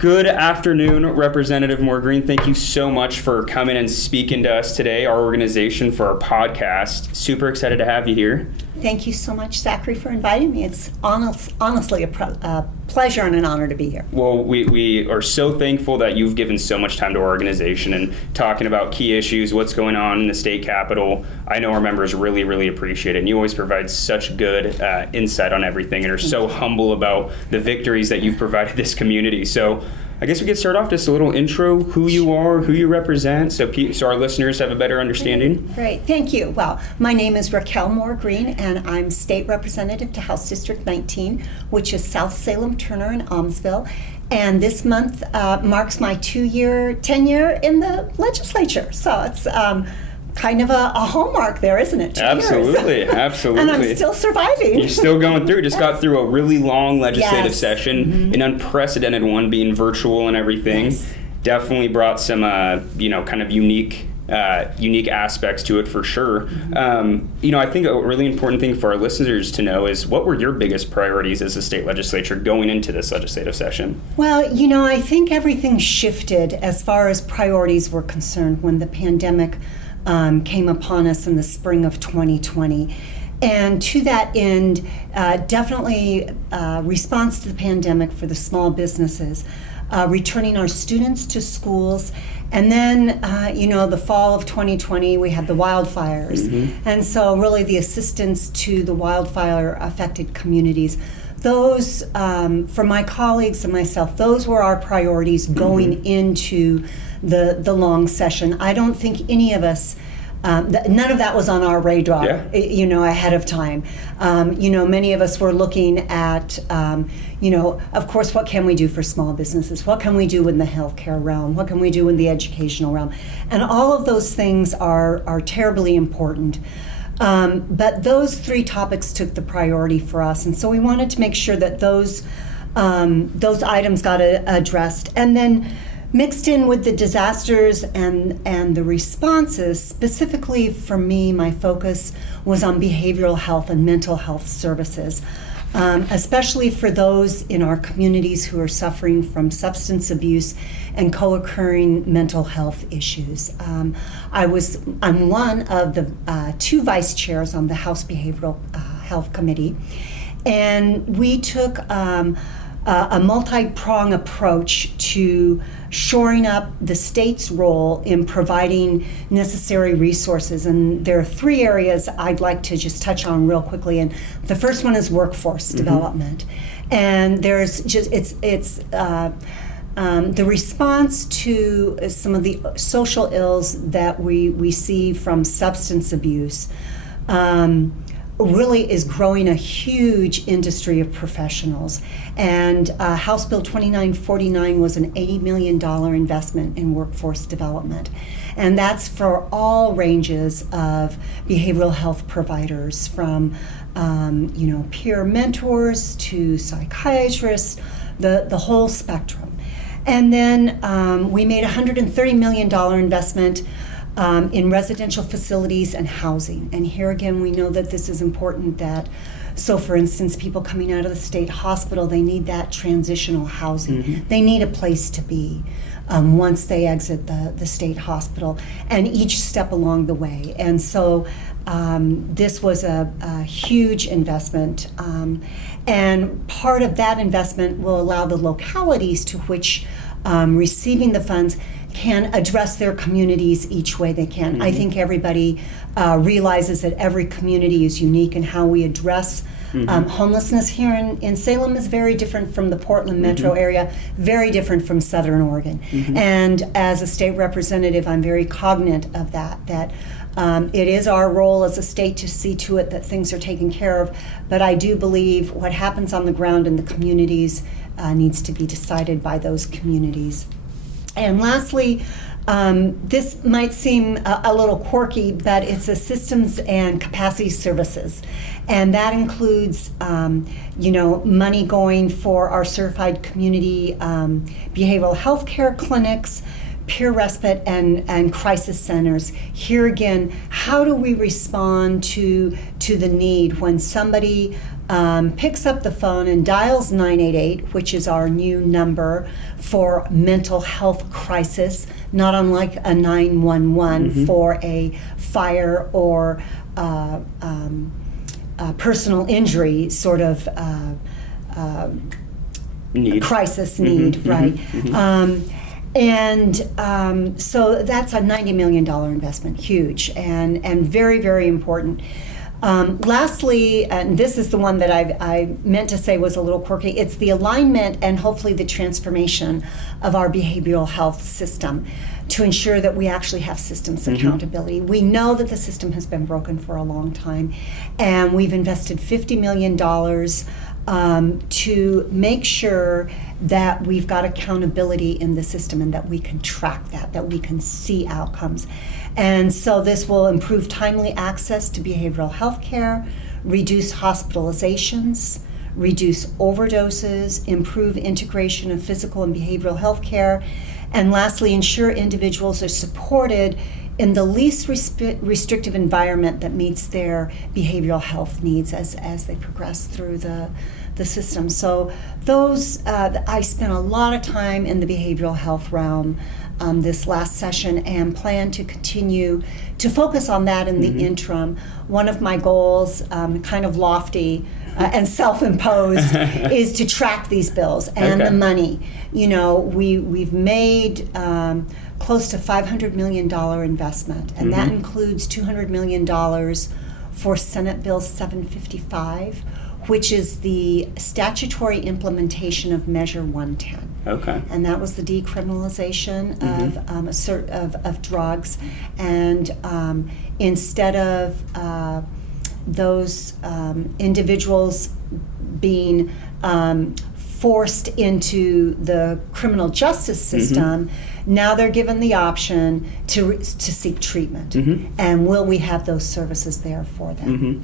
Good afternoon, Representative Moore Green. Thank you so much for coming and speaking to us today, our organization, for our podcast. Super excited to have you here. Thank you so much, Zachary, for inviting me. It's honestly a pleasure and an honor to be here. Well, we are so thankful that you've given so much time to our organization and talking about key issues, what's going on in the state capitol. I know our members really, really appreciate it, and you always provide such good insight on everything and are so humble about the victories that you've provided this community. So I guess we could start off just a little intro, who you are, who you represent, so our listeners have a better understanding. Great, thank you. Well, my name is Raquel Moore Green, and I'm State Representative to House District 19, which is South Salem, Turner, and Almsville. And this month marks my tenure in the legislature. So it's kind of a hallmark there, isn't it? Absolutely. And I'm still surviving. You're still going through. Just got through a really long legislative Yes. session, an unprecedented one, being virtual and everything. Yes. Definitely brought some, kind of unique aspects to it for sure. I think a really important thing for our listeners to know is, what were your biggest priorities as a state legislature going into this legislative session? Well, I think everything shifted as far as priorities were concerned when the pandemic came upon us in the spring of 2020. And to that end, definitely response to the pandemic for the small businesses, returning our students to schools, and then, the fall of 2020, we had the wildfires. And so really the assistance to the wildfire-affected communities. Those, for my colleagues and myself, those were our priorities going into the long session. I don't think any of us, none of that was on our radar, ahead of time. Many of us were looking at, of course, what can we do for small businesses? What can we do in the healthcare realm? What can we do in the educational realm? And all of those things are terribly important. But those three topics took the priority for us, and so we wanted to make sure that those items got addressed. And then mixed in with the disasters and the responses, specifically for me, my focus was on behavioral health and mental health services, especially for those in our communities who are suffering from substance abuse and co-occurring mental health issues. I'm one of the two vice chairs on the House Behavioral Health Committee, and we took a multi-prong approach to shoring up the state's role in providing necessary resources. And there are three areas I'd like to just touch on real quickly. And the first one is workforce development. And there's just, the response to some of the social ills that we see from substance abuse really is growing a huge industry of professionals. And House Bill 2949 was an $80 million investment in workforce development. And that's for all ranges of behavioral health providers, from peer mentors to psychiatrists, the whole spectrum. And then we made a $130 million investment in residential facilities and housing. And here again, we know that this is important. So for instance, people coming out of the state hospital, they need that transitional housing. They need a place to be once they exit the state hospital, and each step along the way. And so this was a huge investment. And part of that investment will allow the localities to which receiving the funds can address their communities each way they can. I think everybody realizes that every community is unique, and how we address homelessness here in Salem is very different from the Portland metro area, very different from Southern Oregon. And as a state representative, I'm very cognizant of that it is our role as a state to see to it that things are taken care of, but I do believe what happens on the ground in the communities needs to be decided by those communities. And lastly, this might seem a little quirky, but it's a systems and capacity services. And that includes, money going for our certified community behavioral health care clinics, peer respite and crisis centers. Here again, how do we respond to the need when somebody picks up the phone and dials 988, which is our new number for mental health crisis, not unlike a 911 for a fire or personal injury sort of crisis need, right? So that's a $90 million investment, huge and very, very important. Lastly, and this is the one that I meant to say was a little quirky, it's the alignment and hopefully the transformation of our behavioral health system to ensure that we actually have systems accountability. We know that the system has been broken for a long time, and we've invested $50 million to make sure that we've got accountability in the system and that we can track that we can see outcomes. And so this will improve timely access to behavioral health care, reduce hospitalizations, reduce overdoses, improve integration of physical and behavioral health care, and lastly, ensure individuals are supported in the least restrictive environment that meets their behavioral health needs as they progress through the system. So those, I spent a lot of time in the behavioral health realm this last session and plan to continue to focus on that in the interim. One of my goals, kind of lofty and self-imposed, is to track these bills and the money. You know, we've made close to $500 million investment, and that includes $200 million for Senate Bill 755, which is the statutory implementation of Measure 110. Okay. And that was the decriminalization of drugs, and instead of those individuals being forced into the criminal justice system, now they're given the option to seek treatment. And will we have those services there for them?